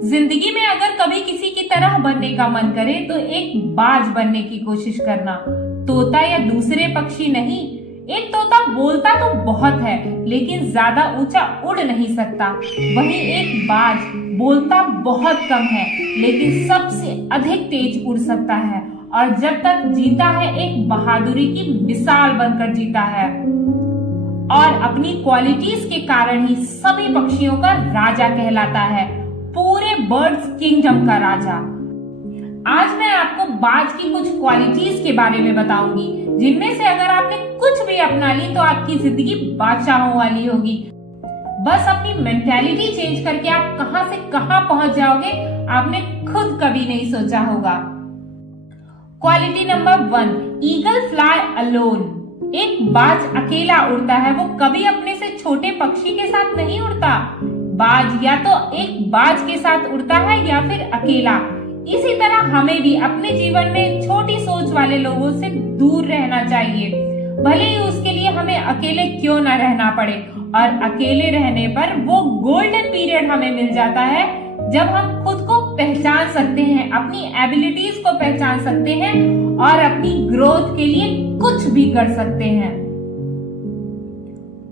जिंदगी में अगर कभी किसी की तरह बनने का मन करे तो एक बाज बनने की कोशिश करना। तोता या दूसरे पक्षी नहीं। एक तोता बोलता तो बहुत है लेकिन ज्यादा ऊंचा उड़ नहीं सकता। वहीं एक बाज बोलता बहुत कम है लेकिन सबसे अधिक तेज उड़ सकता है और जब तक जीता है एक बहादुरी की मिसाल बनकर जीता है और अपनी क्वालिटीज के कारण ही सभी पक्षियों का राजा कहलाता है, पूरे बर्ड्स किंगडम का राजा। आज मैं आपको बाज की कुछ क्वालिटीज के बारे में बताऊंगी जिनमें से अगर आपने कुछ भी अपना ली तो आपकी जिंदगी बादशाहों वाली होगी। बस अपनी मेंटालिटी चेंज करके आप कहां से कहां पहुंच जाओगे आपने खुद कभी नहीं सोचा होगा। Quality number 1, eagle fly alone. एक बाज अकेला उड़ता है, वो कभी अपने से छोटे पक्षी के साथ नहीं उड़ता। बाज या तो एक बाज के साथ उड़ता है या फिर अकेला। इसी तरह हमें भी अपने जीवन में छोटी सोच वाले लोगों से दूर रहना चाहिए, भले ही उसके लिए हमें अकेले क्यों ना रहना पड़े। और अकेले रहने पर वो गोल्डन पीरियड हमें मिल जाता है जब हम खुद को पहचान सकते हैं, अपनी एबिलिटीज को पहचान सकते हैं और अपनी ग्रोथ के लिए कुछ भी कर सकते हैं।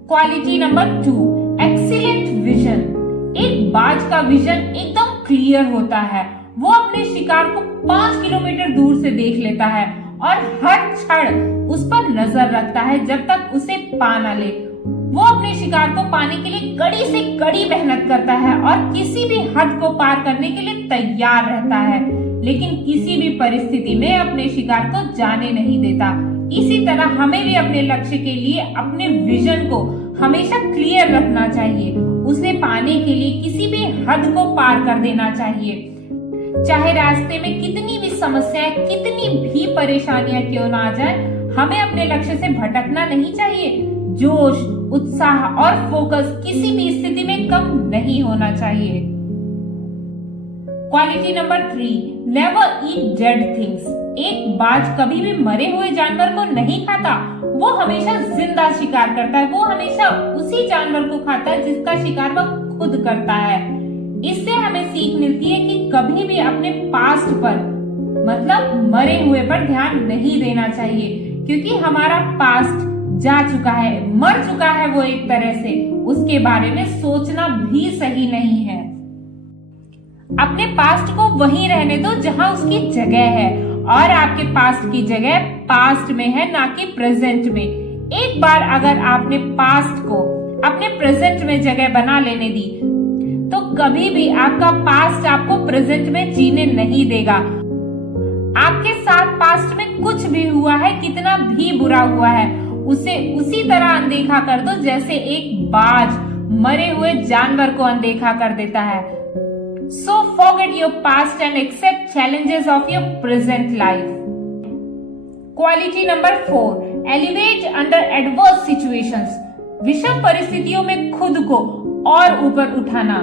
Quality number 2, excellent vision. एक बाज का विजन एकदम क्लियर होता है। वो अपने शिकार को 5 किलोमीटर दूर से देख लेता है और हर क्षण उस पर नजर रखता है जब तक उसे पा न ले। वो अपने शिकार को पाने के लिए कड़ी से कड़ी मेहनत करता है और किसी भी हद को पार करने के लिए तैयार रहता है, लेकिन किसी भी परिस्थिति में अपने शिकार को जाने नहीं देता। इसी तरह हमें भी अपने लक्ष्य के लिए अपने विजन को हमेशा क्लियर रखना चाहिए। उसे पाने के लिए किसी भी हद को पार कर देना चाहिए, चाहे रास्ते में कितनी भी समस्याएं, कितनी भी परेशानियां क्यों ना आ जाए, हमें अपने लक्ष्य से भटकना नहीं चाहिए। जोश, उत्साह और फोकस किसी भी स्थिति में कम नहीं होना चाहिए। क्वालिटी नंबर 3, नेवर ईट डेड थिंग्स। एक बाज कभी भी मरे हुए जानवर को नहीं खाता, वो हमेशा जिंदा शिकार करता है। वो हमेशा उसी जानवर को खाता है जिसका शिकार वह खुद करता है। इससे हमें सीख मिलती है कि कभी भी अपने पास्ट पर, मतलब मरे हुए पर ध्यान नहीं देना चाहिए, क्योंकि हमारा पास्ट जा चुका है, मर चुका है वो एक तरह से। उसके बारे में सोचना भी सही नहीं है। अपने पास्ट को वहीं रहने दो जहां उसकी जगह है और आपके पास्ट की जगह पास्ट में है, ना कि प्रेजेंट में। एक बार अगर आपने पास्ट को अपने प्रेजेंट में जगह बना लेने दी तो कभी भी आपका पास्ट आपको प्रेजेंट में जीने नहीं देगा। आपके साथ पास्ट में कुछ भी हुआ है, कितना भी बुरा हुआ है, उसे उसी तरह अनदेखा कर दो जैसे एक बाज मरे हुए जानवर को अनदेखा कर देता है। So forget your past and accept challenges of your present life. Quality number 4, elevate under adverse situations. विषम परिस्थितियों में खुद को और ऊपर उठाना।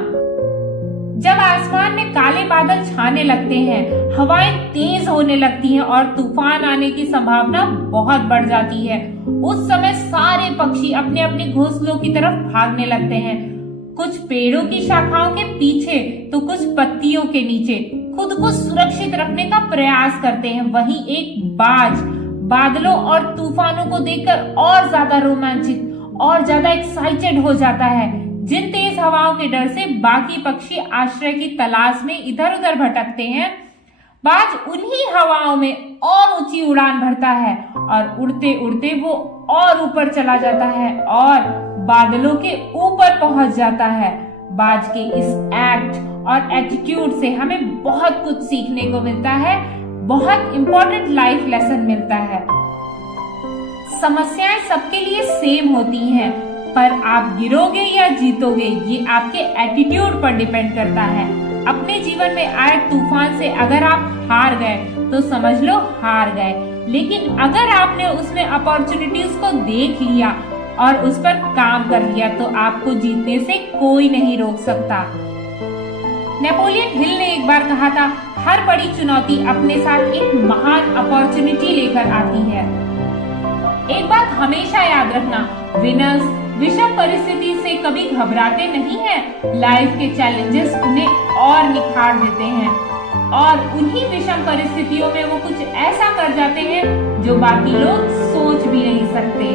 जब आसमान में काले बादल छाने लगते हैं, हवाएं तेज होने लगती हैं और तूफान आने की संभावना बहुत बढ़ जाती है, उस समय सारे पक्षी अपने अपने घोंसलों की तरफ भागने लगते हैं। कुछ पेड़ों की शाखाओं के पीछे तो कुछ पत्तियों के नीचे खुद को सुरक्षित रखने का प्रयास करते हैं। वहीं एक बाज बादलों और तूफानों को देखकर और ज्यादा रोमांचित और ज्यादा एक्साइटेड हो जाता है। जिन तेज हवाओं के डर से बाकी पक्षी आश्रय की तलाश में इधर उधर भटकते हैं, बाज उन्हीं हवाओं में और ऊंची उड़ान भरता है और उड़ते उड़ते वो और ऊपर चला जाता है और बादलों के ऊपर पहुंच जाता है। बाज के इस एक्ट और एटीट्यूड से हमें बहुत कुछ सीखने को मिलता है, बहुत इंपॉर्टेंट लाइफ लेसन मिलता है। समस्याएं सबके लिए सेम होती हैं, पर आप गिरोगे या जीतोगे ये आपके एटीट्यूड पर डिपेंड करता है। अपने जीवन में आए तूफान से अगर आप हार गए तो समझ लो हार गए, लेकिन अगर आपने उसमें अपॉर्चुनिटीज को देख लिया और उस पर काम कर लिया तो आपको जीतने से कोई नहीं रोक सकता। नेपोलियन हिल ने एक बार कहा था, हर बड़ी चुनौती अपने साथ एक महान अपॉर्चुनिटी लेकर आती है। एक बात हमेशा याद रखना, विनर्स विषम परिस्थिति से कभी घबराते नहीं हैं। लाइफ के चैलेंजेस उन्हें और निखार बिगाड़ देते हैं और उन्हीं विषम परिस्थितियों में वो कुछ ऐसा कर जाते हैं जो बाकी लोग सोच भी नहीं सकते।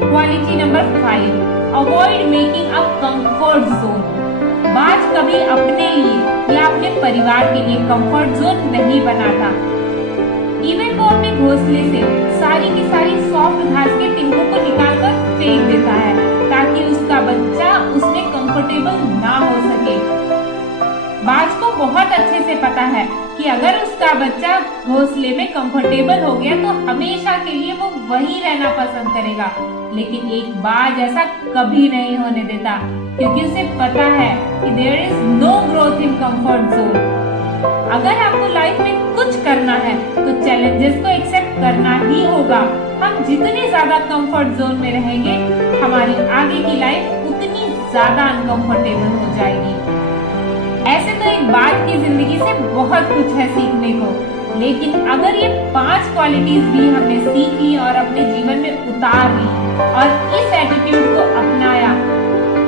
Quality number 5, avoid making a comfort zone. बाज कभी अपने लिए या अपने परिवार के लिए कंफर्ट जोन नहीं बनाता। इवन वो अपने घोंसले से सारी की सारी सॉफ्ट घास के टिंकों को निकालकर फेंक देता है ताकि उसका बच्चा उसमें कंफर्टेबल ना हो सके। बाज को बहुत अच्छे से पता है कि अगर उसका बच्चा घोंसले में कंफर्टेबल हो गया तो हमेशा के लिए वो वहीं रहना पसंद करेगा, लेकिन एक बाज ऐसा कभी नहीं होने देता क्योंकि उसे पता है कि there is no growth in comfort zone. अगर आपको लाइफ में कुछ करना है तो चैलेंजेस को एक्सेप्ट करना ही होगा। हम जितने ज्यादा कंफर्ट जोन में रहेंगे हमारी आगे की लाइफ उतनी ज्यादा अनकंफर्टेबल हो जाएगी। ऐसे तो एक बाज की जिंदगी से बहुत कुछ है सीखने को, लेकिन अगर ये 5 क्वालिटीज भी हमने सीख ली और अपने जीवन में उतार ली और इस एटीट्यूड को अपनाया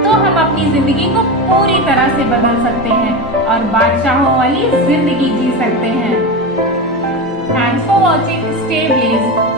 तो हम अपनी जिंदगी को पूरी तरह से बदल सकते हैं और बादशाहों वाली जिंदगी जी सकते हैं। Thanks for watching, stay blessed.